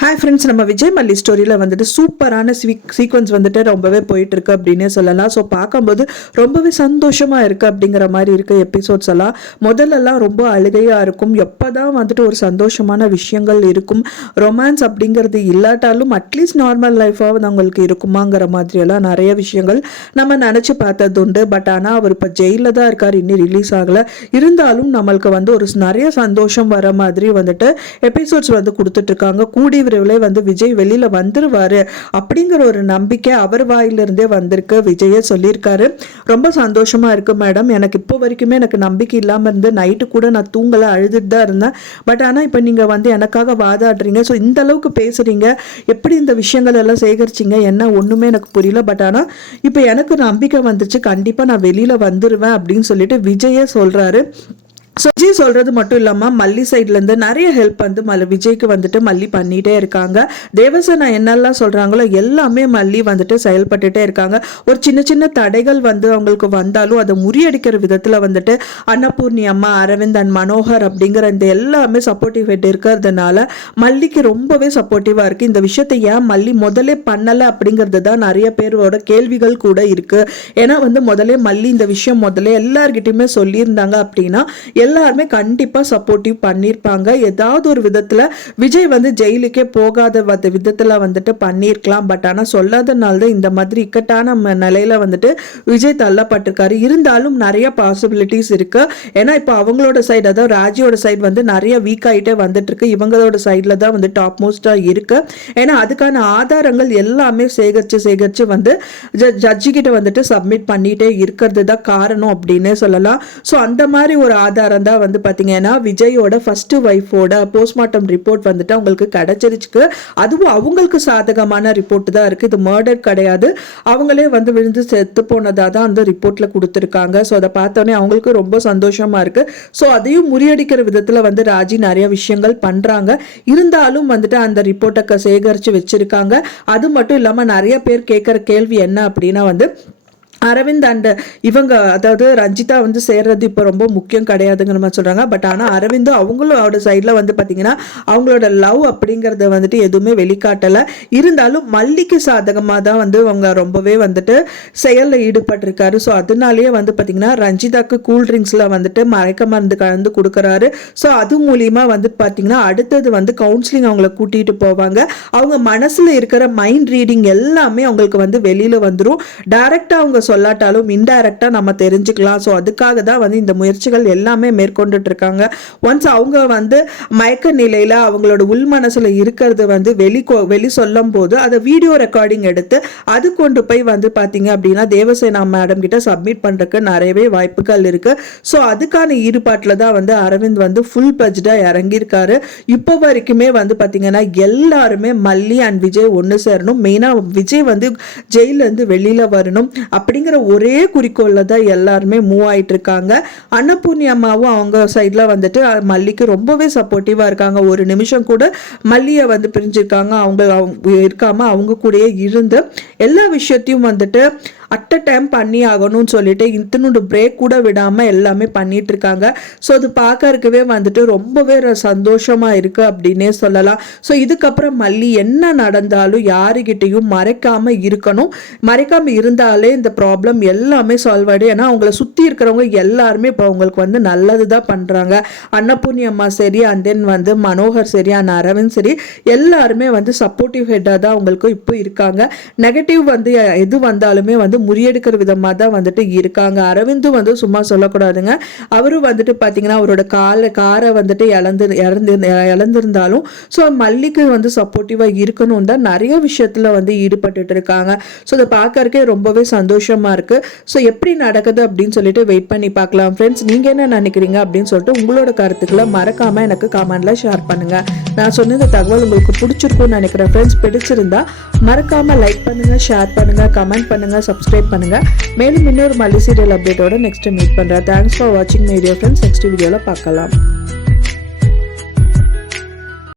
Hi friends, நம்ம விஜய் மல்லி ஸ்டோரியில் வந்துட்டு சூப்பரான சீக்வன்ஸ் வந்துட்டு ரொம்பவே போயிட்டு இருக்கு அப்படின்னே சொல்லலாம். ஸோ பார்க்கும்போது ரொம்பவே சந்தோஷமாக இருக்குது அப்படிங்கிற மாதிரி இருக்க எபிசோட்ஸ் எல்லாம் முதல்லலாம் ரொம்ப அழுகையாக இருக்கும். எப்போ தான் வந்துட்டு ஒரு சந்தோஷமான விஷயங்கள் இருக்கும், ரொமான்ஸ் அப்படிங்கிறது இல்லாட்டாலும் அட்லீஸ்ட் நார்மல் லைஃபாக அவங்களுக்கு இருக்குமாங்கிற மாதிரியெல்லாம் நிறைய விஷயங்கள் நம்ம நினச்சி பார்த்தது உண்டு. பட் ஆனால் அவர் இப்போ ஜெயிலில் தான் இருக்கார், இன்னும் ரிலீஸ் ஆகலை. இருந்தாலும் நம்மளுக்கு வந்து ஒரு நிறைய சந்தோஷம் வர மாதிரி வந்துட்டு எபிசோட்ஸ் வந்து கொடுத்துட்ருக்காங்க. கூடி விரைவில் வந்து விஜய் வெளியில வந்துருவாரு அப்படிங்கிற ஒரு நம்பிக்கை அவர் வாயிலிருந்தே வந்திருக்கு. விஜயே சொல்லியிருக்காரு, ரொம்ப சந்தோஷமா இருக்கு மேடம், எனக்கு இப்போ வரைக்குமே எனக்கு நம்பிக்கை இல்லாம இருந்து நைட்டு கூட நான் தூங்கல, அழுதுட்டு தான் இருந்தேன். பட் ஆனா இப்போ நீங்க வந்து எனக்காக வாதாடுறீங்க, ஸோ இந்த அளவுக்கு பேசுறீங்க, எப்படி இந்த விஷயங்கள் எல்லாம் சேகரிச்சிங்க என்ன ஒண்ணுமே எனக்கு புரியல. பட் ஆனா இப்போ எனக்கு நம்பிக்கை வந்துச்சு, கண்டிப்பா நான் வெளியில வந்துருவேன் அப்படின்னு சொல்லிட்டு விஜயே சொல்றாரு. ஸோ விஜய் சொல்கிறது மட்டும் இல்லாமல் மல்லி சைட்லேருந்து நிறைய ஹெல்ப் வந்து விஜய்க்கு வந்துட்டு மல்லி பண்ணிகிட்டே இருக்காங்க. தேவசேனா என்னெல்லாம் சொல்கிறாங்களோ எல்லாமே மல்லி வந்துட்டு செயல்பட்டுட்டே இருக்காங்க. ஒரு சின்ன சின்ன தடைகள் வந்து அவங்களுக்கு வந்தாலும் அதை முறியடிக்கிற விதத்தில் வந்துட்டு அன்னபூர்ணி அம்மா, அரவிந்த் அண்ட் மனோகர் அப்படிங்கிற இந்த எல்லாமே சப்போர்ட்டிவ் ஹெட் இருக்கிறதுனால மல்லிக்கு ரொம்பவே சப்போர்ட்டிவாக இருக்குது. இந்த விஷயத்தை ஏன் மல்லி முதலே பண்ணலை அப்படிங்கிறது தான் நிறைய பேரோட கேள்விகள் கூட இருக்குது. ஏன்னா வந்து முதலே மல்லி இந்த விஷயம் முதலே எல்லார்கிட்டையுமே சொல்லியிருந்தாங்க அப்படின்னா எல்லாருமே கண்டிப்பா சப்போர்ட்டிவ் பண்ணிருப்பாங்க. ஏதாவது ஒரு விதத்துல விஜய் வந்து ஜெயிலுக்கே போகாத விதத்துல வந்துட்டு பண்ணிருக்கலாம். பட் ஆனா சொல்லாதனால தான் இந்த மாதிரி இக்கட்டான நிலையில வந்துட்டு விஜய் தள்ளப்பட்டிருக்காரு. இருந்தாலும் நிறைய பாசிபிலிட்டிஸ் இருக்கு. ஏன்னா இப்போ அவங்களோட சைடு, அதாவது ராஜியோட சைடு வந்து நிறைய வீக் ஆகிட்டே வந்துட்டு இருக்கு. இவங்களோட சைட்ல தான் வந்து டாப் மோஸ்டா இருக்கு. ஏன்னா அதுக்கான ஆதாரங்கள் எல்லாமே சேகரிச்சு வந்து ஜட்ஜி கிட்ட வந்துட்டு சப்மிட் பண்ணிட்டே இருக்கிறது தான் காரணம் அப்படின்னே சொல்லலாம். ஸோ அந்த மாதிரி ஒரு ஆதாரம் தான் வந்து பாத்தீங்கன்னா விஜயோட ஃபர்ஸ்ட் ஒய்ஃபோட போஸ்ட்மார்ட்டம் ரிப்போர்ட் வந்துட்டு அவங்களுக்கு கிடைச்சிருச்சு. அதுவும் அவங்களுக்கு சாதகமான ரிப்போர்ட் தான் இருக்கு. இது மர்டர் கிடையாது, அவங்களே வந்து விழுந்து செத்து போனதா தான் அந்த ரிப்போர்ட்ல கொடுத்துருக்காங்க. ஸோ அதை பார்த்தோன்னே அவங்களுக்கு ரொம்ப சந்தோஷமா இருக்கு. ஸோ அதையும் முறியடிக்கிற விதத்துல வந்து ராஜி நிறைய விஷயங்கள் பண்றாங்க. இருந்தாலும் வந்துட்டு அந்த ரிப்போர்ட்டை சேகரிச்சு வச்சிருக்காங்க. அது மட்டும் இல்லாம நிறைய பேர் கேட்கிற கேள்வி என்ன அப்படின்னா வந்து அரவிந்த் அண்ட் இவங்க, அதாவது ரஞ்சிதா வந்து சேர்றது இப்போ ரொம்ப முக்கியம் கிடையாதுங்கிற மாதிரி சொல்றாங்க. பட் ஆனால் அரவிந்த் அவங்களோட சைட்ல வந்து பார்த்தீங்கன்னா அவங்களோட லவ் அப்படிங்கறத வந்துட்டு எதுவுமே வெளிக்காட்டலை. இருந்தாலும் மல்லிக்கு சாதகமாக தான் வந்து அவங்க ரொம்பவே வந்துட்டு செயலில் ஈடுபட்டிருக்காரு. ஸோ அதனாலேயே வந்து பார்த்தீங்கன்னா ரஞ்சிதாக்கு கூல் ட்ரிங்க்ஸில் வந்துட்டு மயக்க மருந்து கலந்து கொடுக்குறாரு. ஸோ அது மூலியமா வந்து பார்த்தீங்கன்னா அடுத்தது வந்து கவுன்சிலிங் அவங்கள கூட்டிகிட்டு போவாங்க. அவங்க மனசில் இருக்கிற மைண்ட் ரீடிங் எல்லாமே அவங்களுக்கு வந்து வெளியில் வந்துடும். டைரக்டாக அவங்க சொல்லாட்டாலும் இன்டைரக்டா நம்ம தெரிஞ்சுக்கலாம். ஸோ அதுக்காக தான் வந்து இந்த முயற்சிகள் எல்லாமே மேற்கொண்டுட்டு இருக்காங்க. ஒன்ஸ் அவங்க வந்து மயக்க நிலையில அவங்களோட உள் மனசுல இருக்கிறது வந்து வெளி சொல்லும் போது அதை வீடியோ ரெக்கார்டிங் எடுத்து அது கொண்டு போய் வந்து பாத்தீங்க அப்படின்னா தேவசேனா மேடம் கிட்ட சப்மிட் பண்றதுக்கு நிறையவே வாய்ப்புகள் இருக்கு. ஸோ அதுக்கான ஈடுபாட்டில் தான் வந்து அரவிந்த் வந்து ஃபுல் பட்ஜெட்டா இறங்கியிருக்காரு. இப்போ வரைக்குமே வந்து பாத்தீங்கன்னா எல்லாருமே மல்லி அண்ட் விஜய் ஒன்று சேரணும், மெயினா விஜய் வந்து ஜெயில இருந்து வெளியில வரணும் அப்படிங்கிற ஒரே குறிக்கோள்ல தான் எல்லாருமே மூவ் ஆயிட்டு இருக்காங்க. அன்னபூர்ணி அம்மாவும் அவங்க சைட்ல வந்துட்டு மல்லிக்கு ரொம்பவே சப்போர்ட்டிவா இருக்காங்க. ஒரு நிமிஷம் கூட மல்லியை வந்து பிரிஞ்சிருக்காங்க, அவங்க இருக்காம அவங்க கூடயே இருந்து எல்லா விஷயத்தையும் வந்துட்டு அட் அ டைம் பண்ணி ஆகணும்னு சொல்லிட்டு இத்தனோட பிரேக் கூட விடாம எல்லாமே பண்ணிட்டு இருக்காங்க. ஸோ அது பார்க்கறதுக்கவே வந்துட்டு ரொம்பவே சந்தோஷமா இருக்கு அப்படின்னே சொல்லலாம். ஸோ இதுக்கப்புறம் மல்லி என்ன நடந்தாலும் யாருகிட்டையும் மறைக்காம இருக்கணும். மறைக்காம இருந்தாலே இந்த ப்ராப்ளம் எல்லாமே சால்வ் ஆகிடும். ஏன்னா அவங்கள சுற்றி இருக்கிறவங்க எல்லாருமே இப்போ அவங்களுக்கு வந்து நல்லது தான் பண்ணுறாங்க. அன்னபூர்ணி அம்மா சரி, அண்ட் தென் வந்து மனோகர் சரி, அண்ட் அரவிந்த் சரி, எல்லாருமே வந்து சப்போர்ட்டிவ் ஹெட்டாக தான் அவங்களுக்கு இப்போ இருக்காங்க. நெகட்டிவ் வந்து எது வந்தாலுமே வந்து முறியடிக்கிற விதமாக தான் வந்துட்டு இருக்காங்க. அரவிந்தும் வந்து சும்மா சொல்லக்கூடாதுங்க. அவரும் வந்துட்டு பார்த்தீங்கன்னா அவரோட காரை வந்துட்டு இழந்திருந்தாலும் ஸோ மல்லிக்கு வந்து சப்போர்ட்டிவாக இருக்கணும் தான் நிறைய விஷயத்தில் வந்து ஈடுபட்டு இருக்காங்க. ஸோ அதை பார்க்கறக்கே ரொம்பவே சந்தோஷமா இருக்கு. ஸோ எப்படி நடக்குது அப்படின்னு சொல்லிட்டு வெயிட் பண்ணி பார்க்கலாம். ஃப்ரெண்ட்ஸ், நீங்க என்ன நினைக்கிறீங்க அப்படின்னு சொல்லிட்டு உங்களோட கருத்துக்களை மறக்காம எனக்கு கமெண்ட்ல ஷேர் பண்ணுங்க. நான் சொன்ன இந்த தகவல் உங்களுக்கு பிடிச்சிருக்கும்னு நினைக்கிறேன். ஃப்ரெண்ட்ஸ், பிடிச்சிருந்தா மறக்காம லைக் பண்ணுங்க, ஷேர் பண்ணுங்க, கமெண்ட் பண்ணுங்க, சப்ஸ்கிரைப் பண்ணுங்க. மேலும் இன்னொரு மல்லி சீரியல் அப்டேட்டோட நெக்ஸ்ட் மீட் பண்றேன். தேங்க்ஸ் ஃபார் வாட்சிங் மீடியா ஃப்ரெண்ட்ஸ். நெக்ஸ்ட் வீடியோல பார்க்கலாம்.